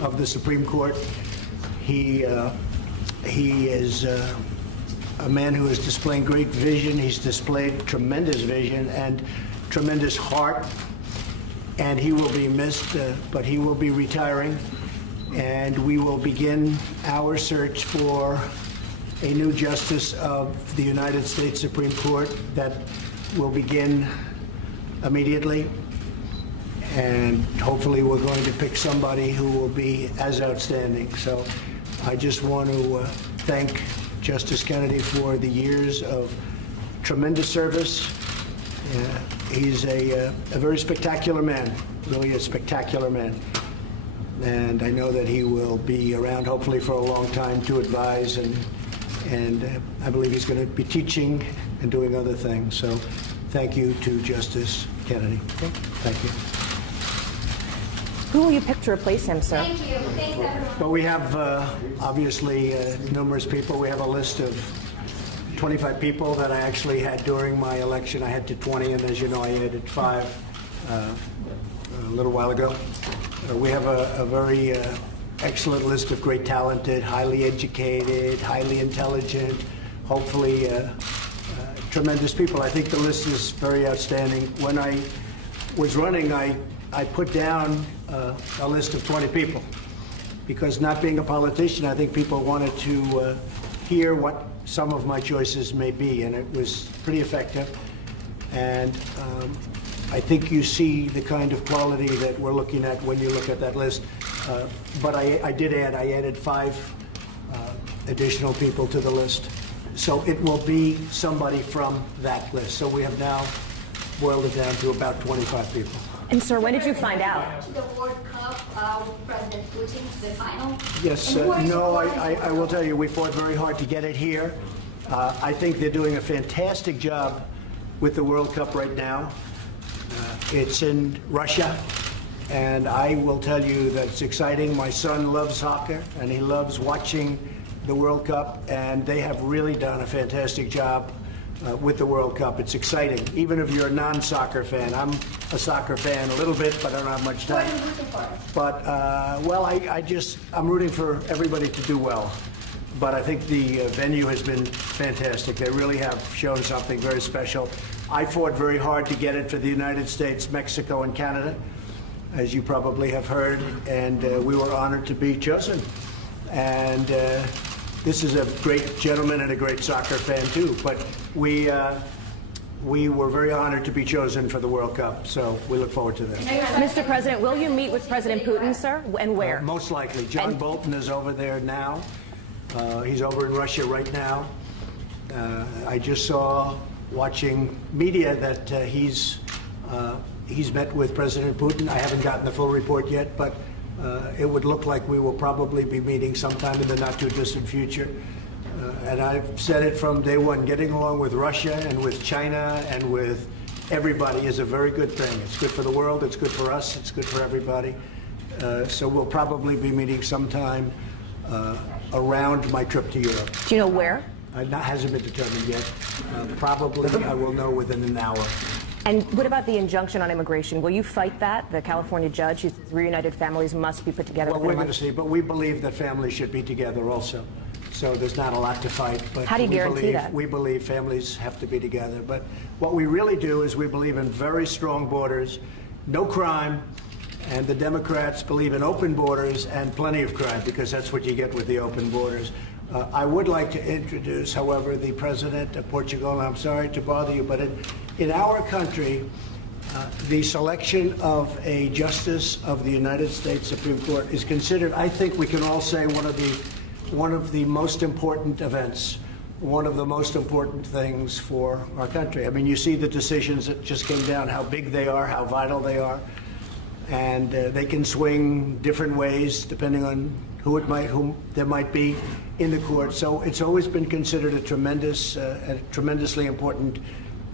of the Supreme Court. He is a man who is displaying great vision. He's displayed tremendous vision and tremendous heart, and he will be missed, but he will be retiring, and we will begin our search for a new justice of the United States Supreme Court that will begin immediately, and hopefully we're going to pick somebody who will be as outstanding. So I just want to thank Justice Kennedy for the years of tremendous service. He's a very spectacular man, really a spectacular man. And I know that he will be around hopefully for a long time to advise, and I believe he's going to be teaching and doing other things. So thank you to Justice Kennedy. Thank you. Who will you pick to replace him, sir? Thank you. Thanks, everyone. Well, we have obviously numerous people. We have a list of 25 people that I actually had during my election. I had to 20, and as you know, I added 5 a little while ago. We have a very excellent list of great talented, highly educated, highly intelligent, hopefully tremendous people. I think the list is very outstanding. When I was running, I put down a list of 20 people because, not being a politician, I think people wanted to hear what some of my choices may be, and it was pretty effective. And I think you see the kind of quality that we're looking at when you look at that list. But I added 5 additional people to the list. So it will be somebody from that list. So we have now boiled it down to about 25 people. And sir, when did you find out? To the World Cup with President Putin to the final. Yes, And who are you no, supporting? I will tell you, we fought very hard to get it here. I think they're doing a fantastic job with the World Cup right now. It's in Russia, and I will tell you that it's exciting. My son loves soccer, and he loves watching the World Cup, and they have really done a fantastic job with the World Cup. It's exciting, even if you're a non-soccer fan. I'm a soccer fan a little bit, but I don't have much What time. are you rooting for? But, well, I'm rooting for everybody to do well. But I think the venue has been fantastic. They really have shown something very special. I fought very hard to get it for the United States, Mexico, and Canada, as you probably have heard, and we were honored to be chosen. And this is a great gentleman and a great soccer fan, too. But we were very honored to be chosen for the World Cup, so we look forward to that. Mr. President, will you meet with President Putin, sir? And where? Most likely. John Bolton is over there now. He's over in Russia right now. I just saw, watching media, that he's met with President Putin. I haven't gotten the full report yet, but it would look like we will probably be meeting sometime in the not-too-distant future. And I've said it from day one, getting along with Russia and with China and with everybody is a very good thing. It's good for the world, it's good for us, it's good for everybody. So we'll probably be meeting sometime around my trip to Europe. Do you know where? That hasn't been determined yet. Probably I will know within an hour. And what about the injunction on immigration? Will you fight that? The California judge who says reunited families must be put together Well, within we're a going month. to see, but we believe that families should be together also. So there's not a lot to fight. But How do you guarantee that? We believe families have to be together. But what we really do is we believe in very strong borders, no crime, and the Democrats believe in open borders and plenty of crime, because that's what you get with the open borders. I would like to introduce, however, the President of Portugal. And I'm sorry to bother you, but in our country, the selection of a justice of the United States Supreme Court is considered, I think we can all say, one of the most important events, one of the most important things for our country. I mean, you see the decisions that just came down, how big they are, how vital they are, and they can swing different ways depending on whom there might be in the court. So it's always been considered a tremendously important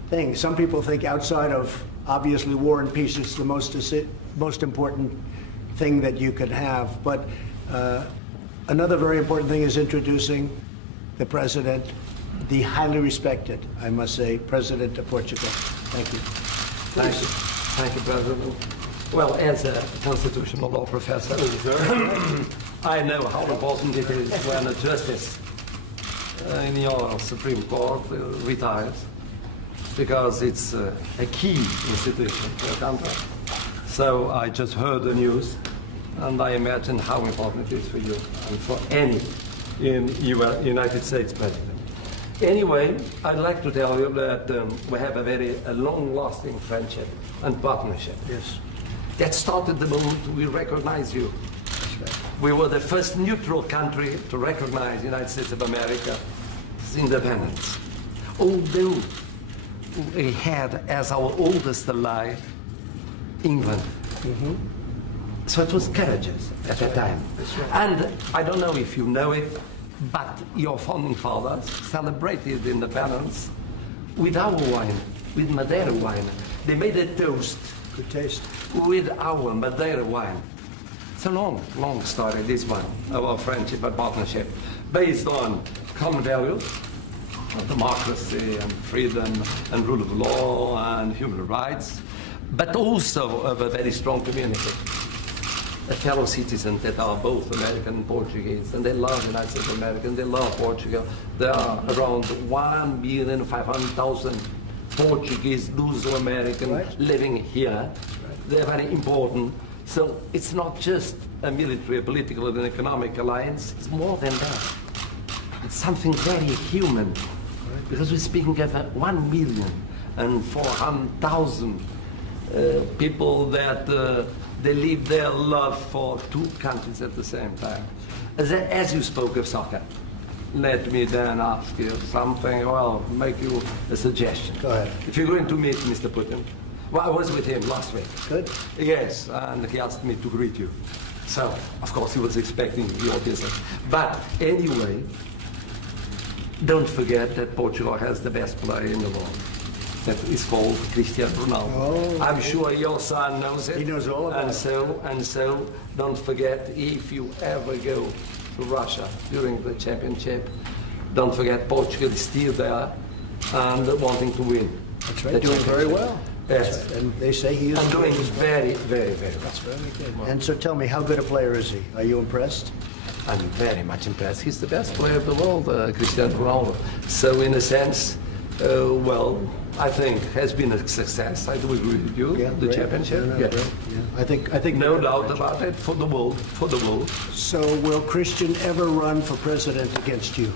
thing. Some people think outside of, obviously, war and peace, it's the most important thing that you could have. But another very important thing is introducing the president, the highly respected, I must say, President of Portugal. Thank you. Thank you, President. Well, as a constitutional law professor, I know how important it is when a justice in your Supreme Court retires, because it's a key institution for a country. So I just heard the news, and I imagine how important it is for you and for any United States president. Anyway, I'd like to tell you that we have a long-lasting friendship and partnership. Yes. That started the moment we recognized you. That's right. We were the first neutral country to recognize the United States of America's independence. Although we had as our oldest ally England. So it was courageous at that time. And I don't know if you know it, but your founding fathers celebrated independence with our wine, with Madeira wine. They made a toast Good taste. with our Madeira wine. It's a long, long story, this one, our friendship and partnership, based on common values of democracy and freedom and rule of law and human rights, but also of a very strong community. A fellow citizens that are both American and Portuguese, and they love the United States of America, and they love Portugal. There are around 1,500,000 Portuguese, Luso-American Right. living here. They're very important. So it's not just a military, a political, and an economic alliance. It's more than that. It's something very human, because we're speaking of 1,400,000 people that they live their love for two countries at the same time. As you spoke of soccer, let me then ask you something, well, make you a suggestion. Go ahead. If you're going to meet Mr. Putin, well, I was with him last week. Good. Yes, and he asked me to greet you. So, of course, he was expecting your visit. But anyway, don't forget that Portugal has the best player in the world. That is called Cristiano Ronaldo. Oh, I'm sure your son knows it. He knows all about it. And so, don't forget, if you ever go to Russia during the championship, don't forget Portugal is still there and wanting to win. That's right. the Doing very championship. well. Yes. That's right. And they say he is And doing very, very, very well. very good. And so tell me, how good a player is he? Are you impressed? I'm very much impressed. He's the best player of the world, Cristiano Ronaldo. So in a sense, well, I think has been a success. I do agree with you. The great. championship. No, Yeah. great. Yeah. I think No doubt about it. For the world. For the world. So will Christian ever run for president against you?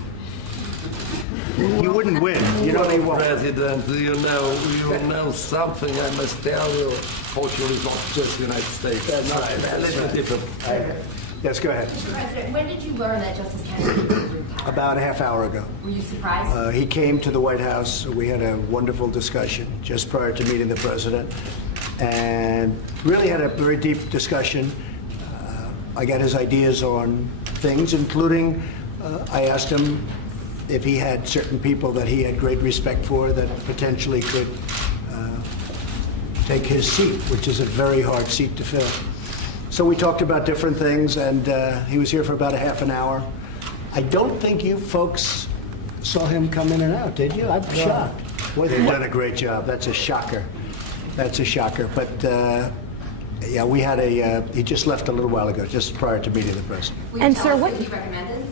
You wouldn't win. You know he won't. President, you know something. I must tell you. Portugal is not just the United States. That's Not- right, A that's little right. different. Yes, go ahead. Mr. President, when did you learn that Justice Kennedy would retire? About a half hour ago. Were you surprised? He came to the White House. We had a wonderful discussion just prior to meeting the president, and really had a very deep discussion. I got his ideas on things, including I asked him if he had certain people that he had great respect for that potentially could take his seat, which is a very hard seat to fill. So we talked about different things, and he was here for about a half an hour. I don't think you folks saw him come in and out, did you? I'm shocked. Boy, they've done a great job. That's a shocker. That's a shocker. But yeah, we had he just left a little while ago, just prior to meeting the president. Will you And tell sir, us what- who you recommended?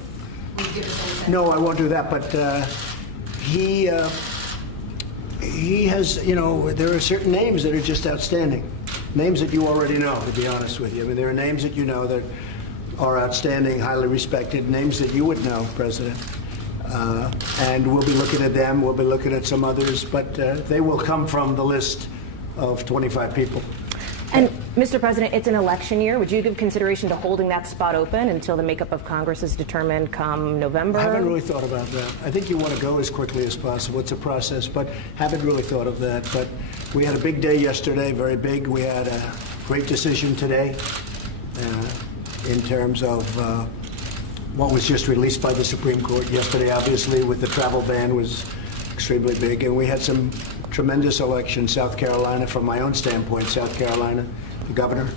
Will you give us any sense? No, I won't do that. But he has, you know, there are certain names that are just outstanding. Names that you already know, to be honest with you. I mean, there are names that you know that are outstanding, highly respected, names that you would know, President. And we'll be looking at them. We'll be looking at some others, but they will come from the list of 25 people. And Mr. President, it's an election year. Would you give consideration to holding that spot open until the makeup of Congress is determined come November? I haven't really thought about that. I think you want to go as quickly as possible. It's a process, but haven't really thought of that. But we had a big day yesterday, very big. We had a great decision today in terms of what was just released by the Supreme Court yesterday. Obviously, with the travel ban was extremely big, and we had some tremendous elections. South Carolina, from my own standpoint, South Carolina, the governor,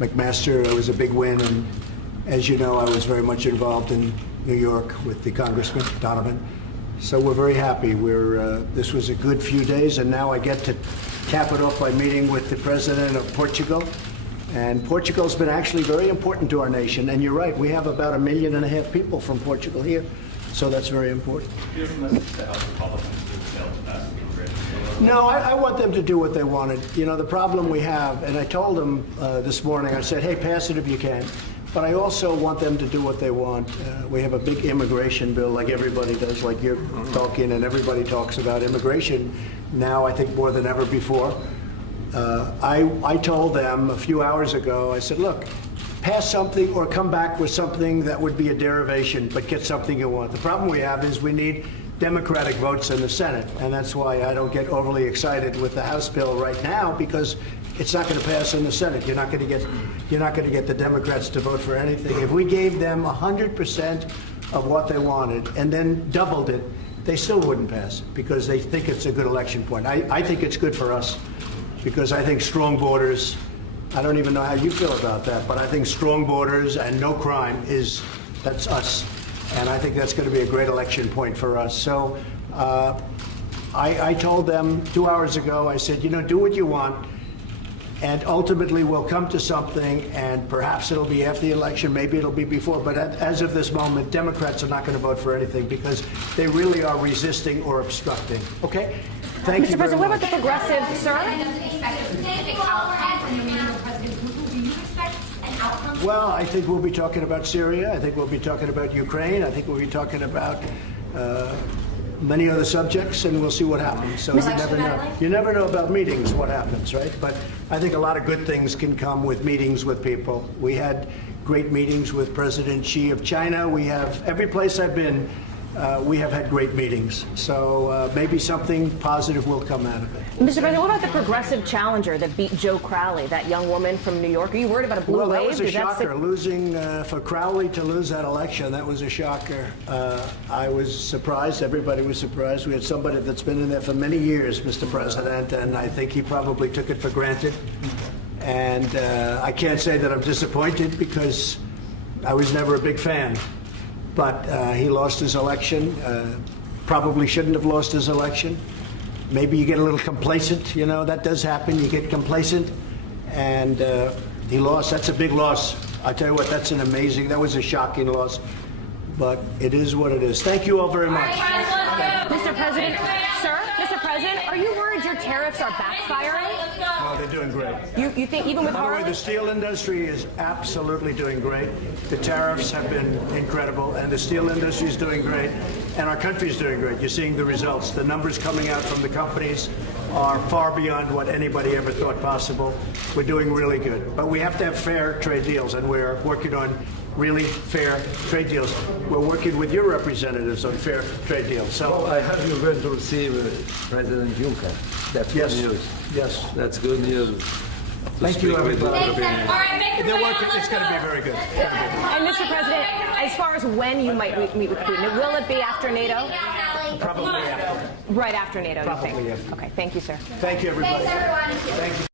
McMaster, was a big win, and as you know, I was very much involved in New York with the Congressman Donovan. So we're very happy. This was a good few days, and now I get to cap it off by meeting with the President of Portugal, And Portugal's been actually very important to our nation. And you're right, we have about 1.5 million people from Portugal here. So that's very important. No, I want them to do what they wanted. You know, the problem we have, and I told them this morning, I said, hey, pass it if you can. But I also want them to do what they want. We have a big immigration bill like everybody does, like you're talking, and everybody talks about immigration now, I think, more than ever before. I told them a few hours ago, I said, look, pass something or come back with something that would be a derivation, but get something you want. The problem we have is we need Democratic votes in the Senate, and that's why I don't get overly excited with the House bill right now, because it's not going to pass in the Senate. You're not going to get the Democrats to vote for anything. If we gave them 100% of what they wanted and then doubled it, they still wouldn't pass it because they think it's a good election point. I think it's good for us because I think strong borders, I don't even know how you feel about that, but I think strong borders and no crime that's us. And I think that's going to be a great election point for us. So I told them 2 hours ago, I said, you know, do what you want, and ultimately we'll come to something, and perhaps it'll be after the election, maybe it'll be before, but as of this moment, Democrats are not going to vote for anything because they really are resisting or obstructing. Okay? Thank you Mr. very President, what much. about the progressive, President sir? doesn't expect a specific outcome from your meeting with President Putin. Do you expect an outcome? Well, I think we'll be talking about Syria. I think we'll be talking about Ukraine. I think we'll be talking about many other subjects, and we'll see what happens. So you never know. You never know about meetings, what happens, right? But I think a lot of good things can come with meetings with people. We had great meetings with President Xi of China. We have, every place I've been, we have had great meetings. So maybe something positive will come out of it. Mr. President, what about the progressive challenger that beat Joe Crowley, that young woman from New York? Are you worried about a blue Well, wave? that was a Does that shocker. Losing for Crowley to lose that election, that was a shocker. I was surprised. Everybody was surprised. We had somebody that's been in there for many years, Mr. President, and I think he probably took it for granted. And I can't say that I'm disappointed because I was never a big fan. But he lost his election. Probably shouldn't have lost his election. Maybe you get a little complacent, you know, that does happen. You get complacent, and he lost. That's a big loss. I tell you what, that was a shocking loss, but it is what it is. Thank you all very much. Mr. President, sir, Mr. President, are you worried your tariffs are backfiring? Oh, they're doing great. You think even with By the way, Harley? the steel industry is absolutely doing great. The tariffs have been incredible, and the steel industry is doing great, and our country is doing great. You're seeing the results. The numbers coming out from the companies are far beyond what anybody ever thought possible. We're doing really good. But we have to have fair trade deals, and we're working on really fair trade deals. We're working with your representatives on fair trade deals. So, I heard you're going to receive President Juncker. That's good yes, news. yes. That's good news. Thank you, everybody. Thanks, Senator. All right, make your They're way working. on. It's going to be very good. And Mr. President, as far as when you might meet with Putin, will it be after NATO? Probably after. Right after NATO, you Probably think? after. Okay, thank you, sir. Thank you, everybody. Thanks, everyone. Thank you.